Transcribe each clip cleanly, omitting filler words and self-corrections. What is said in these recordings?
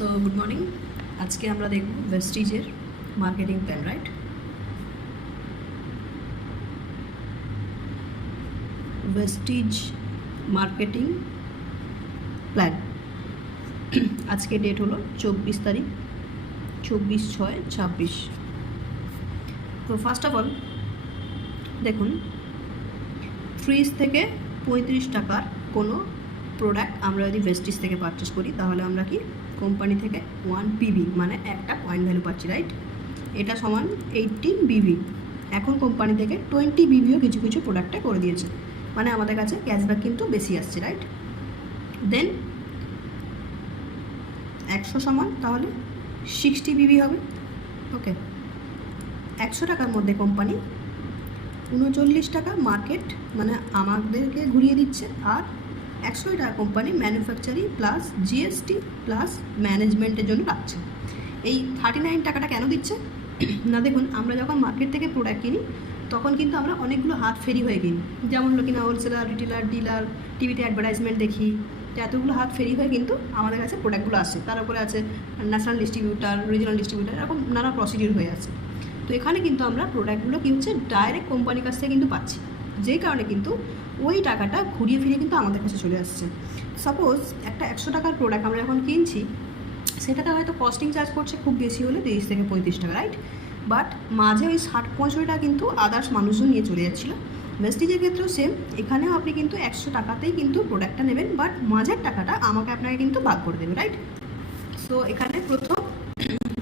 So good morning. আজকে আমরা দেখব ভেস্টিজের marketing plan, right? Vestige marketing plan. আজকে ডেট হলো 24 তারিখ, 24/6/26। তো ফার্স্ট অফ অল দেখুন, 30 থেকে 35 টাকার কোনো প্রোডাক্ট আমরা যদি ভেস্টিজ থেকে পারচেস করি তাহলে আমরা কি কোম্পানি থেকে 1 পিভি মানে একটা পয়েন্ট ভ্যালু পাচ্ছি, রাইট? এটা সমান 18 বিভি। এখন কোম্পানি থেকে 20 বিভিও কিছু কিছু প্রোডাক্টে করে দিয়েছে, মানে আমাদের কাছে ক্যাশব্যাক কিন্তু বেশি আসছে, রাইট? দেন 100 সমান তাহলে 60 বিভি হবে। ওকে, 100 টাকার মধ্যে কোম্পানি 39 টাকা মার্কেট মানে আমাদেরকে ঘুরিয়ে দিচ্ছে, আর 100 টাকা company manufacturing plus GST plus ম্যানেজমেন্টের জন্য রাখছে। এই 39 টাকাটা কেন দিচ্ছে না, দেখুন আমরা যখন মার্কেট থেকে প্রোডাক্ট কিনি তখন কিন্তু আমরা অনেকগুলো হাত ফেরি হয়ে কিনি, যেমন হলো কিনা হোলসেলার, রিটেলার, ডিলার, টিভিতে অ্যাডভার্টাইজমেন্ট দেখি, এতগুলো হাত ফেরি হয়ে কিন্তু আমাদের কাছে প্রোডাক্টগুলো আসে। তার উপরে আছে ন্যাশনাল ডিস্ট্রিবিউটার, রিজিনাল ডিস্ট্রিবিউটার, এরকম নানা প্রসিডিউর হয়ে আছে। তো এখানে কিন্তু আমরা প্রোডাক্টগুলো কী হচ্ছে ডাইরেক্ট কোম্পানির কাছ থেকে কিন্তু পাচ্ছি, যেই কারণে কিন্তু ওই টাকাটা ঘুরিয়ে ফিরিয়ে কিন্তু আমাদের কাছে চলে আসছে। সাপোজ একটা 100 টাকার প্রোডাক্ট আমরা যখন কিনছি সেটাতে হয়তো কস্টিং চার্জ করছে খুব বেশি হলে 30 থেকে 35 টাকা, রাইট? বাট মাঝে ওই 60-65 টাকা কিন্তু আদার্স মানুষজন নিয়ে চলে যাচ্ছিলো। ভেস্টিজের ক্ষেত্রেও সেম, এখানেও আপনি কিন্তু 100 টাকাতেই কিন্তু প্রোডাক্টটা নেবেন, বাট মাঝের টাকাটা আপনাকে কিন্তু ভাগ করে দেবে, রাইট? সো এখানে প্রথম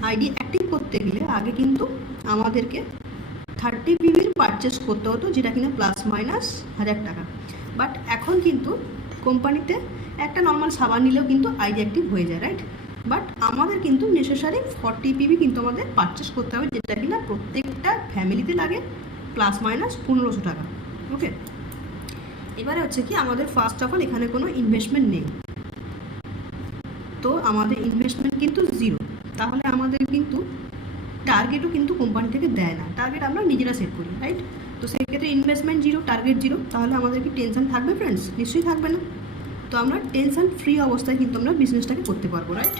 আইডি অ্যাক্টিভ করতে গেলে আগে কিন্তু আমাদেরকে 30 পিভির পারচেস করতে হতো, যেটা কিনা প্লাস মাইনাস 1000 টাকা। বাট এখন কিন্তু কোম্পানিতে একটা নর্মাল সাবান নিলেও কিন্তু আইডি অ্যাক্টিভ হয়ে যায়, রাইট? বাট আমাদের কিন্তু নেসেসারি 40 পিভি কিন্তু আমাদের পারচেস করতে হবে, যেটা কিনা প্রত্যেকটা ফ্যামিলিতে লাগে প্লাস মাইনাস 1500 টাকা। ওকে, এবারে হচ্ছে কি আমাদের ফার্স্ট অফ অল এখানে কোনো ইনভেস্টমেন্ট নেই, তো আমাদের ইনভেস্টমেন্ট কিন্তু জিরো। তাহলে আমাদের কিন্তু টার্গেটও কিন্তু কোম্পানি থেকে দেয় না, টার্গেট আমরা নিজেরা সেট করি, রাইট? তো সেক্ষেত্রে ইনভেস্টমেন্ট জিরো, টার্গেট জিরো, তাহলে আমাদের কি টেনশন থাকবে ফ্রেন্ডস? নিশ্চয়ই থাকবে না। তো আমরা টেনশন ফ্রি অবস্থায় কিন্তু আমরা বিজনেসটাকে করতে পারবো, রাইট?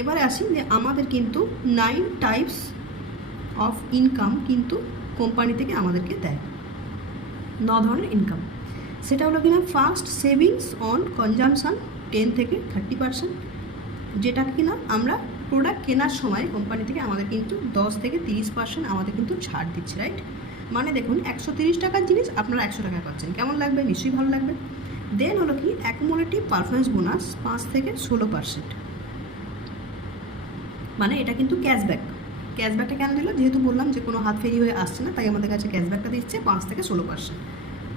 এবারে আসি যে আমাদের কিন্তু 9 টাইপস অফ ইনকাম কিন্তু কোম্পানি থেকে আমাদেরকে দেয়, 9 ধরনের ইনকাম। সেটা হলো কিনা ফার্স্ট সেভিংস অন কনজামশান 10 থেকে 30%, যেটা কিনা আমরা প্রোডাক্ট কেনার সময় কোম্পানি থেকে আমাদের কিন্তু 10 থেকে 30% আমাদের কিন্তু ছাড় দিচ্ছে, রাইট? মানে দেখুন 130 টাকার জিনিস আপনারা 100 টাকায় পাচ্ছেন, কেমন লাগবে? নিশ্চয়ই ভালো লাগবে। দেন হলো কি অ্যাকুমুলেটিভ পারফরমেন্স বোনাস 5 থেকে 16%, মানে এটা কিন্তু ক্যাশব্যাক। ক্যাশব্যাকটা কেন দিল? যেহেতু বললাম যে কোনো হাত ফেরি হয়ে আসছে না, তাই আমাদের কাছে ক্যাশব্যাকটা দিচ্ছে 5 থেকে 16%।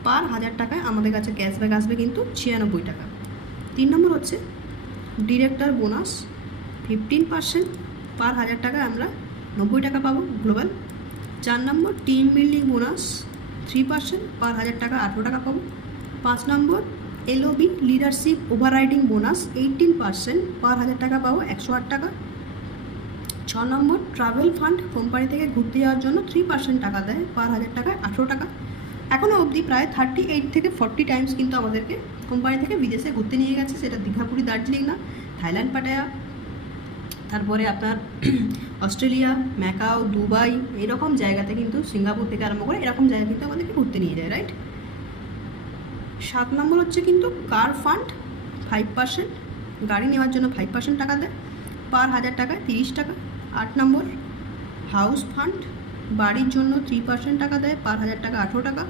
পার 1000 টাকায় আমাদের কাছে ক্যাশব্যাক আসবে কিন্তু 96 টাকা। 3 নম্বর হচ্ছে ডিরেক্টর বোনাস 15%, পার 1000 টাকায় আমরা 90 টাকা পাবো গ্লোবাল। 4 নম্বর টিম বিল্ডিং বোনাস 3%, পার 1000 টাকা 18 টাকা পাবো। 5 নম্বর এলওবি লিডারশিপ ওভাররাইডিং বোনাস 18%, পার 1000 টাকা পাবো 108 টাকা। 6 নম্বর ট্রাভেল ফান্ড, কোম্পানি থেকে ঘুরতে যাওয়ার জন্য 3% টাকা দেয়, পার 1000 টাকায় 18 টাকা। এখনও অবধি প্রায় 38 থেকে 40 টাইমস কিন্তু আমাদেরকে কোম্পানি থেকে বিদেশে ঘুরতে নিয়ে গেছে, সেটা দীঘা, পুরী, দার্জিলিং না, থাইল্যান্ড, পাটায়া, তারপরে আপনার অস্ট্রেলিয়া, ম্যাকাও, দুবাই, এরকম জায়গাতে কিন্তু সিঙ্গাপুর থেকে আরম্ভ করে এরকম জায়গা কিন্তু আমাদেরকে ঘুরতে নিয়ে যায়, রাইট? 7 নম্বর হচ্ছে কিন্তু কার ফান্ড 5%, গাড়ি নেওয়ার জন্য 5% টাকা দেয়, পার 1000 টাকায় 30 টাকা। 8 নম্বর হাউস ফান্ড, বাড়ির জন্য 3% টাকা দেয়, পার 1000 টাকা 18 টাকা।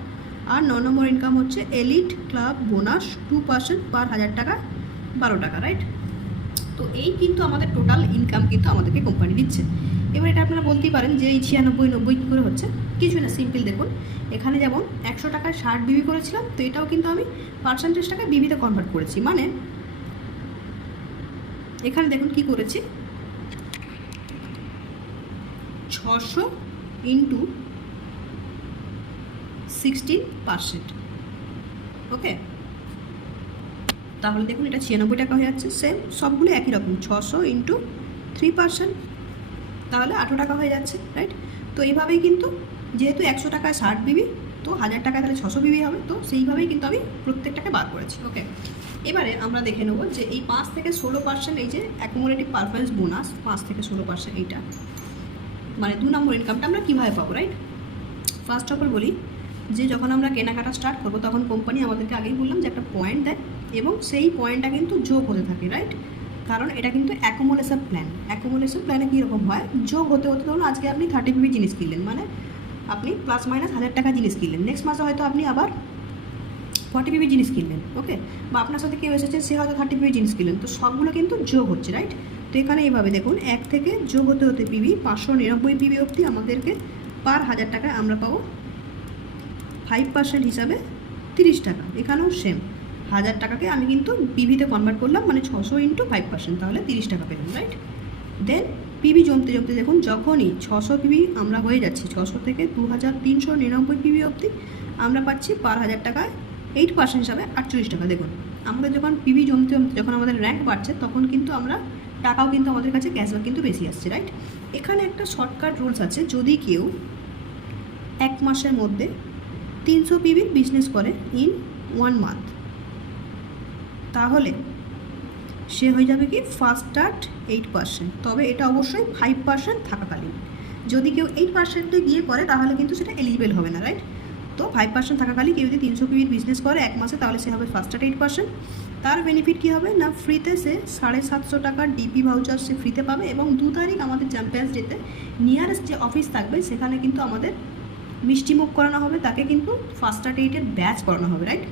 আর 9 নম্বর ইনকাম হচ্ছে এলিট ক্লাব বোনাস 2%, পার 1000 টাকা 12 টাকা, রাইট? তো এই কিন্তু আমাদের টোটাল ইনকাম কিন্তু আমাদেরকে কোম্পানি দিচ্ছে। এবার এটা আপনারা বলতেই পারেন যে এই 96-90 কী করে হচ্ছে? কিছু না, সিম্পল দেখুন, এখানে যেমন 100 টাকায় 60 বিবি করেছিলাম, তো এটাও কিন্তু আমি পার্সেন্টেজ টাকায় বিবিতে কনভার্ট করেছি। মানে এখানে দেখুন কি করেছি, 600 ইন্টু 16%। ওকে, তাহলে দেখুন এটা 96 টাকা হয়ে যাচ্ছে। সেম সবগুলো একই রকম, 600 ইন্টু 3%, তাহলে 18 টাকা হয়ে যাচ্ছে, রাইট? তো এইভাবেই কিন্তু যেহেতু 100 টাকায় 60 বিবি, তো 1000 টাকা তাহলে 600 পিবি হবে। তো সেইভাবেই কিন্তু আমি প্রত্যেকটাকে বার করেছি। ওকে, এবারে আমরা দেখে নেবো যে এই 5 থেকে 16% এই যে অ্যাকুমুলেটিভ পারফরমেন্স বোনাস 5 থেকে 16% এইটা মানে 2 নম্বর ইনকামটা আমরা কীভাবে পাবো, রাইট? ফার্স্ট অফ অল বলি যে যখন আমরা কেনাকাটা স্টার্ট করবো তখন কোম্পানি আমাদেরকে আগেই বললাম যে একটা পয়েন্ট দেয় এবং সেই পয়েন্টটা কিন্তু যোগ হতে থাকে, রাইট? কারণ এটা কিন্তু অ্যাকুমুলেশন প্ল্যান। অ্যাকুমুলেশন প্ল্যানে কীরকম হয়, যোগ হতে হতে ধরুন আজকে আপনি 30 পিবি জিনিস কিনলেন, মানে আপনি প্লাস মাইনাস 1000 টাকা জিনিস কিনলেন, নেক্সট মাসে হয়তো আপনি আবার 40 পিবি জিনিস কিনলেন। ওকে, বা আপনার সাথে কেউ এসেছে সে হয়তো 30 পিবি জিনিস কিনলেন, তো সবগুলো কিন্তু যোগ হচ্ছে, রাইট? তো এখানে এইভাবে দেখুন 1 থেকে যোগ হতে হতে পিবি 599 পিবি অবধি আমাদেরকে পার 1000 টাকায় আমরা পাবো 5% হিসাবে 30 টাকা। এখানেও সেম 1000 টাকাকে আমি কিন্তু পিভিতে কনভার্ট করলাম, মানে 600 ইন্টু 5%, তাহলে 30 টাকা পেলাম, রাইট? দেন পিবি জমতে জমতে দেখুন যখনই 600 পিবি আমরা হয়ে যাচ্ছি, 600 থেকে 2399 পিবি অবধি আমরা পাচ্ছি পার 1000 টাকায় 8% হিসাবে 48 টাকা। দেখুন আমাদের যখন পিবি জমতে জমতে যখন আমাদের র্যাঙ্ক বাড়ছে তখন কিন্তু আমরা টাকাও কিন্তু আমাদের কাছে ক্যাশব্যাক কিন্তু বেশি আসছে, রাইট? এখানে একটা শর্টকাট রুলস আছে, যদি কেউ 1 মাসের মধ্যে 300 পিবির বিজনেস করে ইন 1 মান্থ, তাহলে সে হয়ে যাবে কি ফার্স্ট স্টার্ট 8%, তবে এটা অবশ্যই 5% থাকাকালীন। যদি কেউ 8%-এ গিয়ে করে তাহলে কিন্তু সেটা এলিজিবল হবে না, রাইট? তো 5% থাকাকালীন কেউ যদি 300 পিবির বিজনেস করে 1 মাসে তাহলে সে হবে ফার্স্ট স্টার্ট 8%। তার বেনিফিট কী হবে না, ফ্রিতে সে 750 টাকার ডিপি ভাউচার সে ফ্রিতে পাবে এবং 2 তারিখ আমাদের চ্যাম্পিয়ন্স ডেতে নিয়ারেস্ট যে অফিস থাকবে সেখানে কিন্তু আমাদের মিষ্টিমুখ করানো হবে, তাকে কিন্তু ফার্স্ট স্টার্ট 8-এর ব্যাচ করানো হবে, রাইট?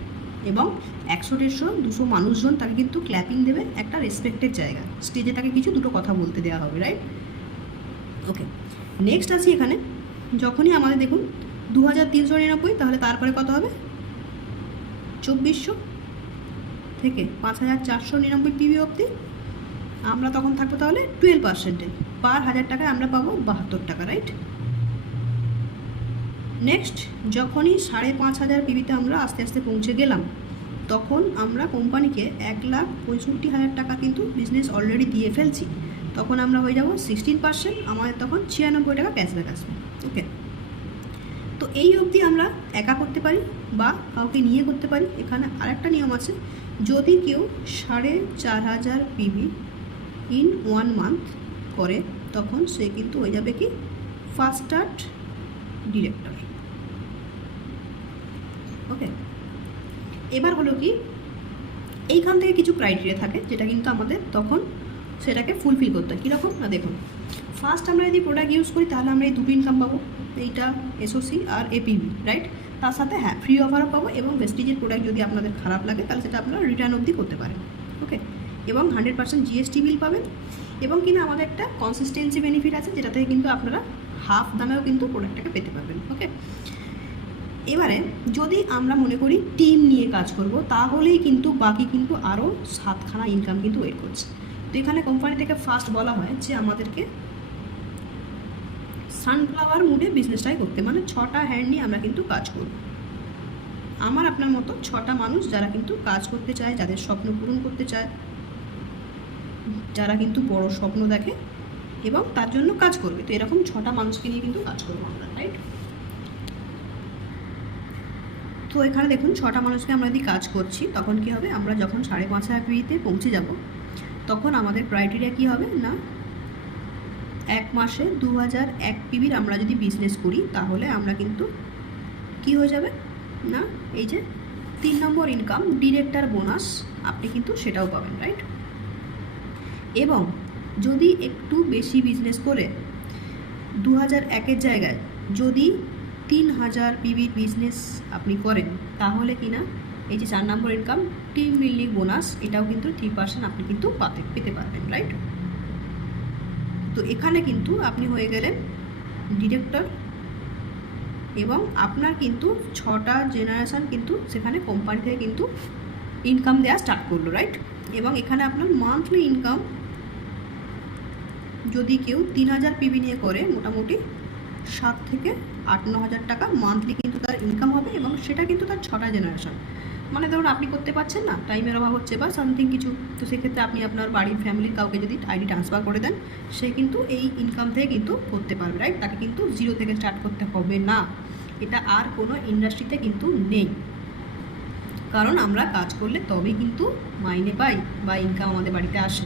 এবং 100, 150, 200 মানুষজন তাকে কিন্তু ক্ল্যাপিং দেবে, একটা রেসপেক্টেড জায়গা, স্টেজে তাকে কিছু দুটো কথা বলতে দেওয়া হবে, রাইট? ওকে, নেক্সট আসি এখানে যখনই আমাদের দেখুন 2399, তাহলে তারপরে কত হবে 2400 থেকে 5499 পিবি অবধি আমরা তখন থাকবো তাহলে 12%-এ পার 1000 টাকায় আমরা পাবো 72 টাকা, রাইট? নেক্সট যখনই 5500 পিবিতে আমরা আস্তে আস্তে পৌঁছে গেলাম তখন আমরা কোম্পানিকে 1,65,000 টাকা কিন্তু বিজনেস অলরেডি দিয়ে ফেলছি, তখন আমরা হয়ে যাব 16%, আমাদের তখন 96 টাকা ক্যাশব্যাক আসবে। ওকে, তো এই অবধি আমরা একা করতে পারি বা কাউকে নিয়ে করতে পারি। এখানে আরেকটা নিয়ম আছে, যদি কেউ 4500 পিবি ইন 1 মান্থ করে তখন সে কিন্তু হয়ে যাবে কি ফার্স্ট স্টার্ট ডিরেক্টর। ওকে, এবার হলো কি এইখান থেকে কিছু ক্রাইটেরিয়া থাকে যেটা কিন্তু আমাদের তখন সেটাকে ফুলফিল করতে হয়। কীরকম না দেখুন, ফার্স্ট আমরা যদি প্রোডাক্ট ইউজ করি তাহলে আমরা এই দুটো ইনকাম পাবো, এইটা এসওসি আর এপিবি, রাইট? তার সাথে হ্যাঁ ফ্রি অফারও পাবো এবং ভেস্টিজের প্রোডাক্ট যদি আপনাদের খারাপ লাগে তাহলে সেটা আপনারা রিটার্ন অবধি করতে পারেন। ওকে, এবং 100% জিএসটি বিল পাবেন এবং কিনা আমাদের একটা কনসিস্টেন্সি বেনিফিট আছে যেটা থেকে কিন্তু আপনারা হাফ দামেও কিন্তু প্রোডাক্টটাকে পেতে পারবেন। ওকে, এবারে যদি আমরা মনে করি টিম নিয়ে কাজ করব তাহলেই কিন্তু বাকি কিন্তু আরও 7খানা ইনকাম কিন্তু ওয়েট করছে। তো এখানে কোম্পানি থেকে ফার্স্ট বলা হয় যে আমাদেরকে সানফ্লাওয়ার মুডে বিজনেসটাই করতে, মানে 6টা হ্যান্ড নিয়ে আমরা কিন্তু কাজ করব। আমার আপনার মতো 6টা মানুষ যারা কিন্তু কাজ করতে চায়, যাদের স্বপ্ন পূরণ করতে চায়, যারা কিন্তু বড় স্বপ্ন দেখে এবং তার জন্য কাজ করবে। তো এরকম 6টা মানুষকে নিয়ে কিন্তু কাজ করবো আমরা, রাইট? তো এখানে দেখুন 6টা মানুষকে আমরা যদি কাজ করছি তখন কি হবে, আমরা যখন 5,500 পিবিতে পৌঁছে যাব তখন আমাদের ক্রাইটেরিয়া কি হবে না, 1 মাসে 2001 পিবির আমরা যদি বিজনেস করি তাহলে আমরা কিন্তু কি হয়ে যাবে না, এই যে 3 নম্বর ইনকাম ডিরেক্টর বোনাস আপনি কিন্তু সেটাও পাবেন, রাইট? এবং যদি একটু বেশি বিজনেস করে 2001-এর জায়গায় যদি 3000 পিবির বিজনেস আপনি করেন তাহলে কিনা এই যে 4 নম্বর ইনকাম টিম বিল্ডিং বোনাস এটাও কিন্তু 3% আপনি কিন্তু পেতে পারবেন, রাইট? তো এখানে কিন্তু আপনি হয়ে গেলেন ডিরেক্টর এবং আপনার কিন্তু 6টা জেনারেশান কিন্তু সেখানে কোম্পানি থেকে কিন্তু ইনকাম দেওয়া স্টার্ট করলো, রাইট? এবং এখানে আপনার মান্থলি ইনকাম যদি কেউ 3000 পিবি নিয়ে করে মোটামুটি 7 থেকে 8-9 হাজার টাকা মান্থলি কিন্তু তার ইনকাম হবে এবং সেটা কিন্তু তার 6টা জেনারেশন। মানে ধরুন আপনি করতে পারছেন না, টাইমের অভাব হচ্ছে বা সামথিং কিছু, তো সেক্ষেত্রে আপনি আপনার বাড়ির ফ্যামিলির কাউকে যদি আইডি ট্রান্সফার করে দেন সে কিন্তু এই ইনকাম থেকে কিন্তু করতে পারবে, রাইট? তাকে কিন্তু 0 থেকে স্টার্ট করতে হবে না। এটা আর কোনো ইন্ডাস্ট্রিতে কিন্তু নেই, কারণ আমরা কাজ করলে তবেই কিন্তু মাইনে পাই বা ইনকাম আমাদের বাড়িতে আসে,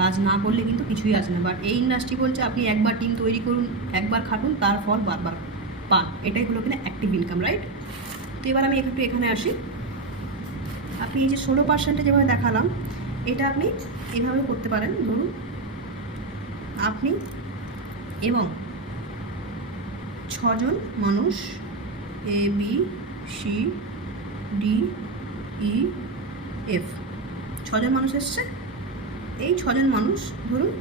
কাজ না করলে কিন্তু কিছুই আসে না। বাট এই ইন্ডাস্ট্রি বলছে আপনি একবার টিম তৈরি করুন, একবার খাটুন, তার ফল বারবার পান, এটাই হলো কিনা অ্যাক্টিভ ইনকাম, রাইট? তো এবার আমি একটু এখানে আসি। আপনি এই যে 16% যেভাবে দেখালাম, এটা আপনি এভাবে করতে পারেন। ধরুন আপনি এবং 6জন মানুষ A B C D E F, 6জন মানুষ এসছে। এই 6জন মানুষ ধরুন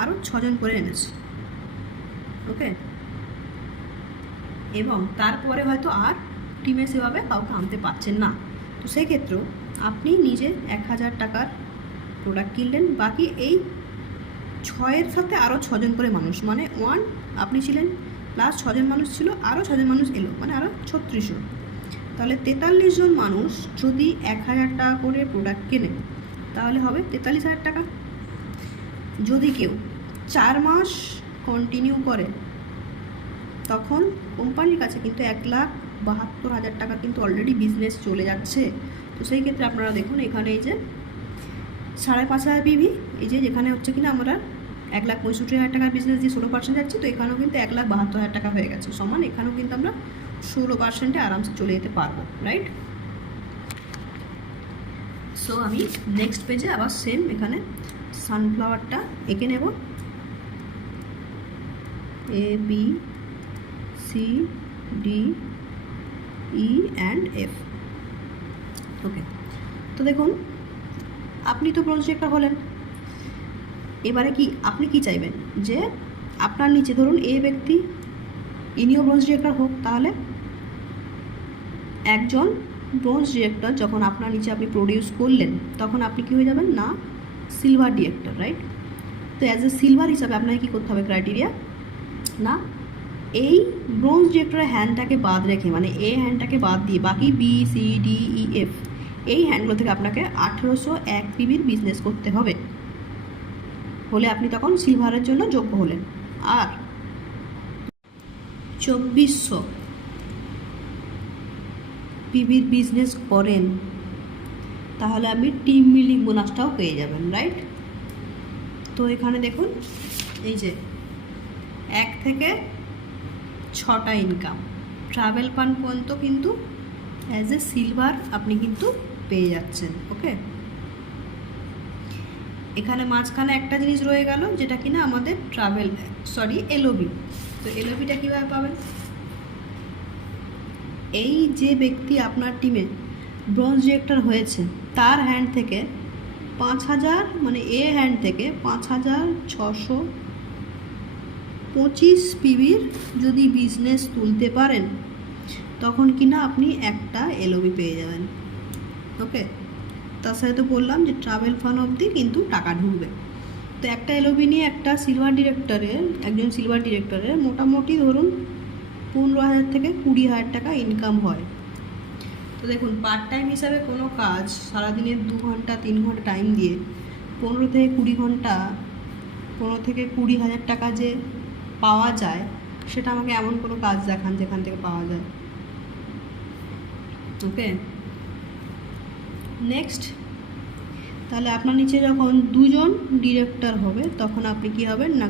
আরও 6জন করে এনেছে, ওকে? এবং তারপরে হয়তো আর টিমে সেভাবে কাউকে আনতে পারছেন না, তো সেই ক্ষেত্রেও আপনি নিজে 1000 টাকার প্রোডাক্ট কিনলেন, বাকি এই 6-এর সাথে আরও 6জন করে মানুষ, মানে 1 আপনি ছিলেন প্লাস 6জন মানুষ ছিল, আরও 6জন মানুষ এলো, মানে আরও 36 জন। তাহলে 43 জন মানুষ যদি 1000 টাকা করে প্রোডাক্ট কেনে তাহলে হবে 43,000 টাকা। যদি কেউ 4 মাস কন্টিনিউ করে তখন কোম্পানির কাছে কিন্তু 1,72,000 টাকা কিন্তু অলরেডি বিজনেস চলে যাচ্ছে। তো সেই ক্ষেত্রে আপনারা দেখুন এখানে এই যে 5,500 পিভি, এই যে যেখানে হচ্ছে কিনা আমরা 1,65,000 টাকার বিজনেস দিয়ে 16% যাচ্ছি, তো এখানেও কিন্তু 1,72,000 টাকা হয়ে গেছে, সমান এখানেও কিন্তু আমরা 16%-এ আরামসে চলে যেতে পারবো, রাইট? সো আমি নেক্সট পেজে আবার সেম এখানে সানফ্লাওয়ারটা এঁকে নেব, A B C D E and F, okay? তো দেখুন আপনি তো প্রজেক্টটা হলেন, এবারে কি আপনি কি চাইবেন যে আপনার নিচে ধরুন এ ব্যক্তি ইনিও ব্রোঞ্জ ডিরেক্টর হোক, তাহলে একজন ব্রোঞ্জ ডিরেক্টর যখন আপনার নিচে আপনি প্রডিউস করলেন তখন আপনি কী হয়ে যাবেন না সিলভার ডিরেক্টর, রাইট? তো অ্যাজ এ সিলভার হিসাবে আপনাকে কী করতে হবে ক্রাইটেরিয়া না এই ব্রোঞ্জ ডিরেক্টরের হ্যান্ডটাকে বাদ রেখে, মানে এ হ্যান্ডটাকে বাদ দিয়ে বাকি B C D E F এই হ্যান্ডগুলো থেকে আপনাকে 1801 পিবির বিজনেস করতে হবে, হলে আপনি তখন সিলভারের জন্য যোগ্য হলেন। আর 2400 পিবির বিজনেস করেন তাহলে আপনি টিম বিল্ডিং বোনাসটাও পেয়ে যাবেন, রাইট? তো এখানে দেখুন এই যে 1 থেকে 6টা ইনকাম ট্রাভেল ফান্ড পর্যন্ত কিন্তু অ্যাজ এ সিলভার আপনি কিন্তু পেয়ে যাচ্ছেন, ওকে? এখানে মাঝখানে একটা জিনিস রয়ে গেল যেটা কিনা আমাদের এলওবি। তো এলওবিটা কীভাবে পাবেন? এই যে ব্যক্তি আপনার টিমে ব্রোঞ্জ ডিরেক্টর হয়েছে তার হ্যান্ড থেকে 5,000, মানে এ হ্যান্ড থেকে 5,625 পিবির যদি বিজনেস তুলতে পারেন তখন কিনা আপনি একটা এলওবি পেয়ে যাবেন, ওকে? তার সাথে তো বললাম যে ট্রাভেল ফান্ড অবধি কিন্তু টাকা ঢুকবে। তো একটা এলওবি নিয়ে একজন সিলভার ডিরেক্টরের মোটামুটি ধরুন 15,000 থেকে 20,000 টাকা ইনকাম হয়। তো দেখুন পার্ট টাইম হিসাবে কোনো কাজ সারাদিনের 2 ঘন্টা 3 ঘন্টা টাইম দিয়ে 15 থেকে 20 ঘন্টা 15 থেকে 20,000 টাকা যে পাওয়া যায় সেটা আমাকে এমন কোনো কাজ দেখান যেখান থেকে পাওয়া যায়, ওকে? নেক্সট, তাহলে আপনার নিচে যখন 2জন ডিরেক্টর হবে তখন আপনি কি হবেন না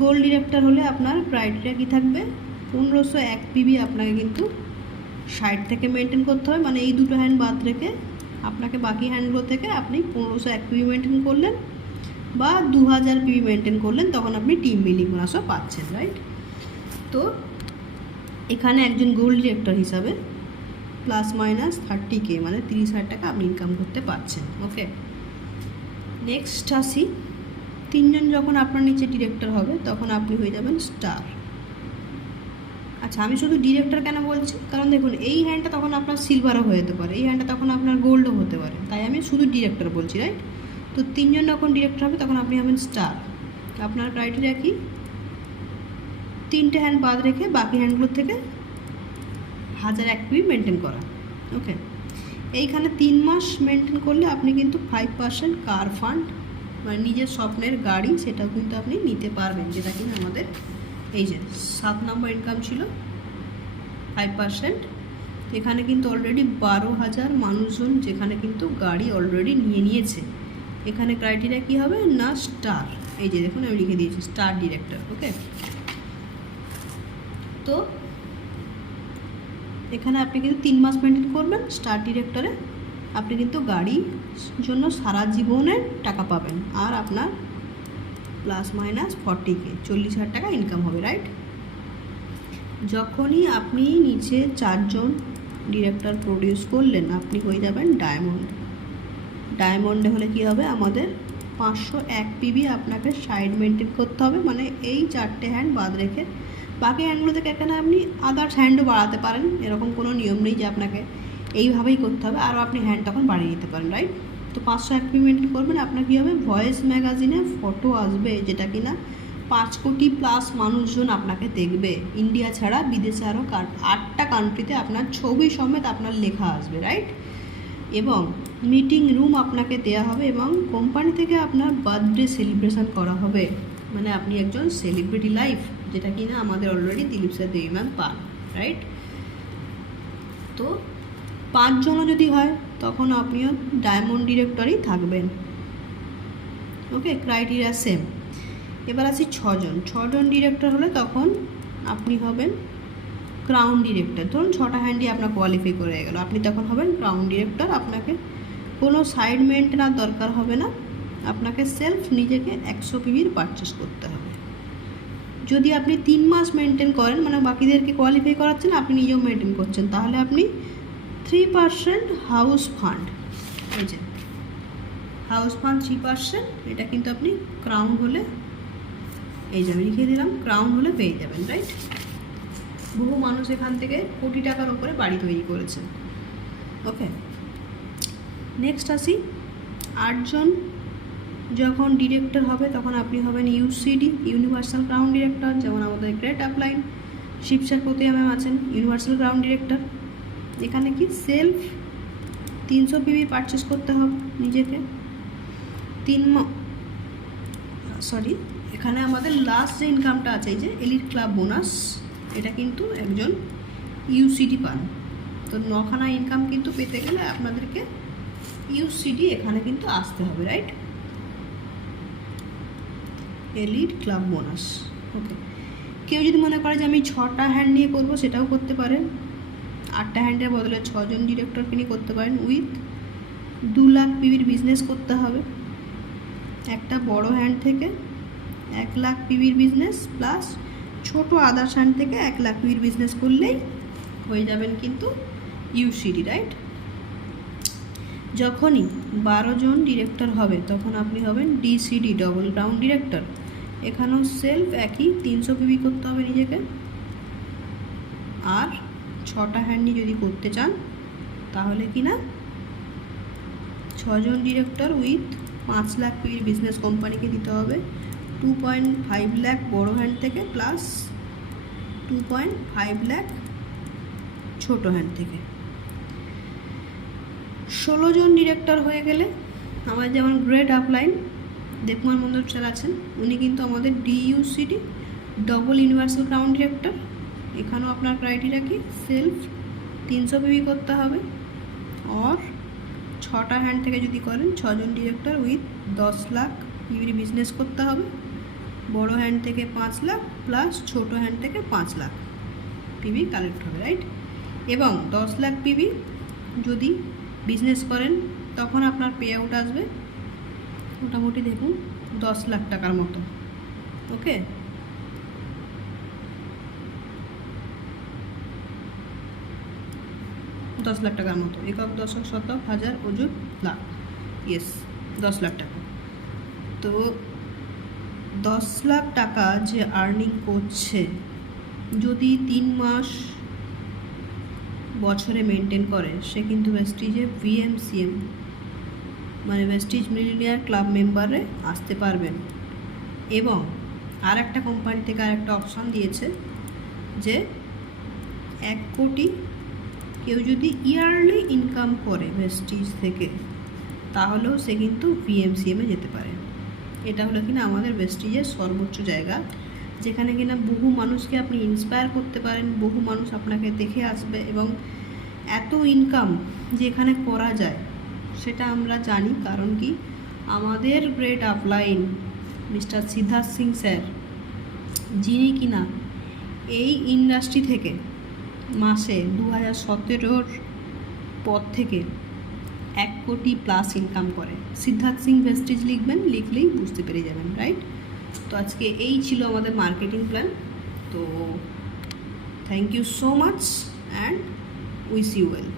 গোল্ড ডিরেক্টর হলে আপনার ক্রাইটেরিয়া কী থাকবে? 1501 পিবি আপনাকে কিন্তু 60 থেকে মেনটেন করতে হবে, মানে এই দুটো হ্যান্ড বাদ রেখে আপনাকে বাকি হ্যান্ডগুলো থেকে আপনি 1501 পিবি মেনটেন করলেন বা 2000 পিবি মেনটেন করলেন, তখন আপনি টিম বিল্ডিং বোনাসও পাচ্ছেন, রাইট? তো এখানে একজন গোল্ড ডিরেক্টর হিসাবে ±30K মানে 30,000 টাকা আপনি ইনকাম করতে পারছেন, ওকে? নেক্সট আসি, 3জন যখন আপনার নিচে ডিরেক্টর হবে তখন আপনি হয়ে যাবেন স্টার। আচ্ছা, আমি শুধু ডিরেক্টর কেন বলছি, কারণ দেখুন এই হ্যান্ডটা তখন আপনার সিলভারও হয়ে যেতে পারে, এই হ্যান্ডটা তখন আপনার গোল্ডও হতে পারে, তাই আমি শুধু ডিরেক্টর বলছি, রাইট? তো 3জন যখন ডিরেক্টর হবে তখন আপনি হবেন স্টার। আপনার ক্রাইটেরিয়া কি? 3টে হ্যান্ড বাদ রেখে বাকি হ্যান্ডগুলোর থেকে 1001 পিবি মেনটেন করা, ওকে? এইখানে 3 মাস মেনটেন করলে আপনি কিন্তু 5% কার ফান্ড, মানে নিজের স্বপ্নের গাড়ি, সেটাও কিন্তু আপনি নিতে পারবেন, যেটা কিনা আমাদের এই যে 7 নম্বর ইনকাম ছিল 5%। এখানে কিন্তু অলরেডি 12,000 মানুষজন যেখানে কিন্তু গাড়ি অলরেডি নিয়েছে। এখানে ক্রাইটেরিয়া কী হবে না স্টার, এই যে দেখুন আমি লিখে দিয়েছি স্টার ডিরেক্টর। ওকে, তো এখানে আপনি কিন্তু 3 মাস মেনটেন করবেন স্টার ডিরেক্টরে, আপনি কিন্তু গাড়ির জন্য সারা জীবনের টাকা পাবেন, আর আপনার ±40K 40,000 টাকা ইনকাম হবে, রাইট। যখনই আপনি নিচে 4 জন ডিরেক্টর প্রডিউস করলেন আপনি হয়ে যাবেন ডায়মন্ড। ডায়মন্ডে হলে কি হবে, আমাদের 501 পিবি আপনাকে সাইড মেনটেন করতে হবে, মানে এই 4টে হ্যান্ড বাদ রেখে বাকি হ্যান্ডগুলো থেকে এখানে আপনি আদার্স হ্যান্ডও বাড়াতে পারেন, এরকম কোনো নিয়ম নেই যে আপনাকে এইভাবেই করতে হবে, আরও আপনি হ্যান্ড তখন বাড়িয়ে নিতে পারেন, রাইট। তো 501 পিবি মেনটেন করবেন, আপনার কী হবে ভয়েস ম্যাগাজিনে ফটো আসবে, যেটা কিনা 5 কোটি প্লাস মানুষজন আপনাকে দেখবে, ইন্ডিয়া ছাড়া বিদেশে আরও 8টা কান্ট্রিতে আপনার ছবি সমেত আপনার লেখা আসবে, রাইট। এবং মিটিং রুম আপনাকে দেওয়া হবে এবং কোম্পানি থেকে আপনার বার্থডে সেলিব্রেশন করা হবে, মানে আপনি একজন সেলিব্রিটি লাইফ, যেটা কিনা আমাদের অলরেডি দিলীপ স্যার দেবী ম্যাম পান, রাইট। তো 5 জনও যদি হয় তখন আপনিও ডায়মন্ড ডিরেক্টরই থাকবেন। ওকে, ক্রাইটেরিয়া সেম। এবার আসি 6 জন ডিরেক্টর হলে তখন আপনি হবেন ক্রাউন ডিরেক্টর। ধরুন 6টা হ্যান্ডই আপনার কোয়ালিফাই করে গেল, আপনি তখন হবেন ক্রাউন ডিরেক্টর। আপনাকে কোনো সাইড মেনটেনার দরকার হবে না, আপনাকে সেলফ নিজেকে 100 পিবির পারচেস করতে হবে। যদি আপনি 3 মাস মেনটেন করেন, মানে বাকিদেরকে কোয়ালিফাই করাচ্ছেন আপনি নিজেও মেনটেন করছেন, তাহলে আপনি 3% হাউস ফান্ড, এই যে হাউস ফান্ড 3%, এটা কিন্তু আপনি ক্রাউন হলে, এই যে আমি লিখে দিলাম ক্রাউন হলে পেয়ে যাবেন, রাইট। বহু মানুষ এখান থেকে কোটি টাকার উপরে বাড়ি তৈরি করেছে। ওকে, নেক্সট আসি 8 জন যখন ডিরেক্টর হবে তখন আপনি হবেন ইউসিডি, ইউনিভার্সাল ক্রাউন ডিরেক্টর, যেমন আমাদের গ্রেট আপলাইন শিবসার প্রতি ম্যাম আছেন ইউনিভার্সাল ক্রাউন ডিরেক্টর। এখানে কি সেলফ 300 পিবি পারচেস করতে হবে নিজেকে, এখানে আমাদের লাস্ট যে ইনকামটা আছে এই যে এলিট ক্লাব বোনাস, এটা কিন্তু একজন ইউসিডি পান। তো 9খানা ইনকাম কিন্তু পেতে গেলে আপনাদেরকে ইউসিডি এখানে কিন্তু আসতে হবে, right. Elite club bonus. Okay, কেউ যদি মনে করে যে আমি 6টা হ্যান্ড নিয়ে করবো সেটাও করতে পারেন, 8টা হ্যান্ডের বদলে 6 জন ডিরেক্টরকে নিয়ে করতে পারেন। উইথ 2 লাখ পিবির বিজনেস করতে হবে, একটা বড় হ্যান্ড থেকে 1 লাখ পিবির বিজনেস প্লাস ছোটো আদার্স হ্যান্ড থেকে 1 লাখ পিবির বিজনেস করলেই হয়ে যাবেন কিন্তু ইউসিডি, রাইট। যখনই 12 জন ডিরেক্টর হবে তখন আপনি হবেন ডিসিডি, ডবল ক্রাউন ডিরেক্টর। এখানেও সেলফ একই 300 পিবি করতে হবে নিজেকে, আর 6টা হ্যান্ড নিয়ে যদি করতে চান তাহলে কি না 6 জন ডিরেক্টর উইথ 5 লাখ পিবির বিজনেস কোম্পানিকে দিতে হবে, 2.5 লাখ বড় হ্যান্ড থেকে প্লাস 2.5 লাখ ছোটো হ্যান্ড থেকে। 16 জন ডিরেক্টর হয়ে গেলে আমার যেমন great upline Debkumar Mondal sir আছেন, উনি কিন্তু আমাদের ডিইউসিডি ডবল ইউনিভার্সাল ক্রাউন ডিরেক্টর। এখানেও আপনার ক্রাইটেরিয়া কি সেলফ 300 পিবি করতে হবে, আর 6টা হ্যান্ড থেকে যদি করেন 6 জন ডিরেক্টর উইথ 10 লাখ পিবির বিজনেস করতে হবে, বড় হ্যান্ড থেকে 5 লাখ প্লাস ছোটো হ্যান্ড থেকে 5 লাখ পিবি কালেক্ট হবে, রাইট। এবং 10 লাখ পিবি যদি বিজনেস করেন তখন আপনার পে আউট আসবে মোটামুটি দেখুন 10 লাখ টাকার মতো। ওকে, দশ লাখ টাকার মতো, একক দশক শতক হাজার অযুত লাখ, ইয়েস 10 লাখ টাকা। তো 10 লাখ টাকা যে আর্নিং করছে যদি 3 মাস বছরে মেনটেন করে সে কিন্তু ভেস্টিজে ভিএমসিএম মানে ভেস্টিজ মিলিনিয়ার ক্লাব মেম্বারে আসতে পারবেন। এবং আর একটা কোম্পানি থেকে আর একটা অপশান দিয়েছে যে 1 কোটি কেউ যদি ইয়ারলি ইনকাম করে ভেস্টিজ থেকে তাহলেও সে কিন্তু ভিএমসিএমে যেতে পারে। এটা হলো কিনা আমাদের ভেস্টিজের সর্বোচ্চ জায়গা যেখানে কিনা বহু মানুষকে আপনি ইন্সপায়ার করতে পারেন, বহু মানুষ আপনাকে দেখে আসবে, এবং এত ইনকাম যে এখানে করা যায় সেটা আমরা জানি। কারণ কি, আমাদের great upline Mister Siddharth Singh sir, যিনি কিনা এই ইন্ডাস্ট্রি থেকে মাসে 2017 পর থেকে 1 কোটি প্লাস ইনকাম করে। সিদ্ধার্থ সিং ভেস্টিজ লিখবেন, লিখলেই বুঝতে পেরে যাবেন, রাইট? তো আজকে এই ছিল আমাদের মার্কেটিং প্ল্যান। তো thank you so much and wish you well.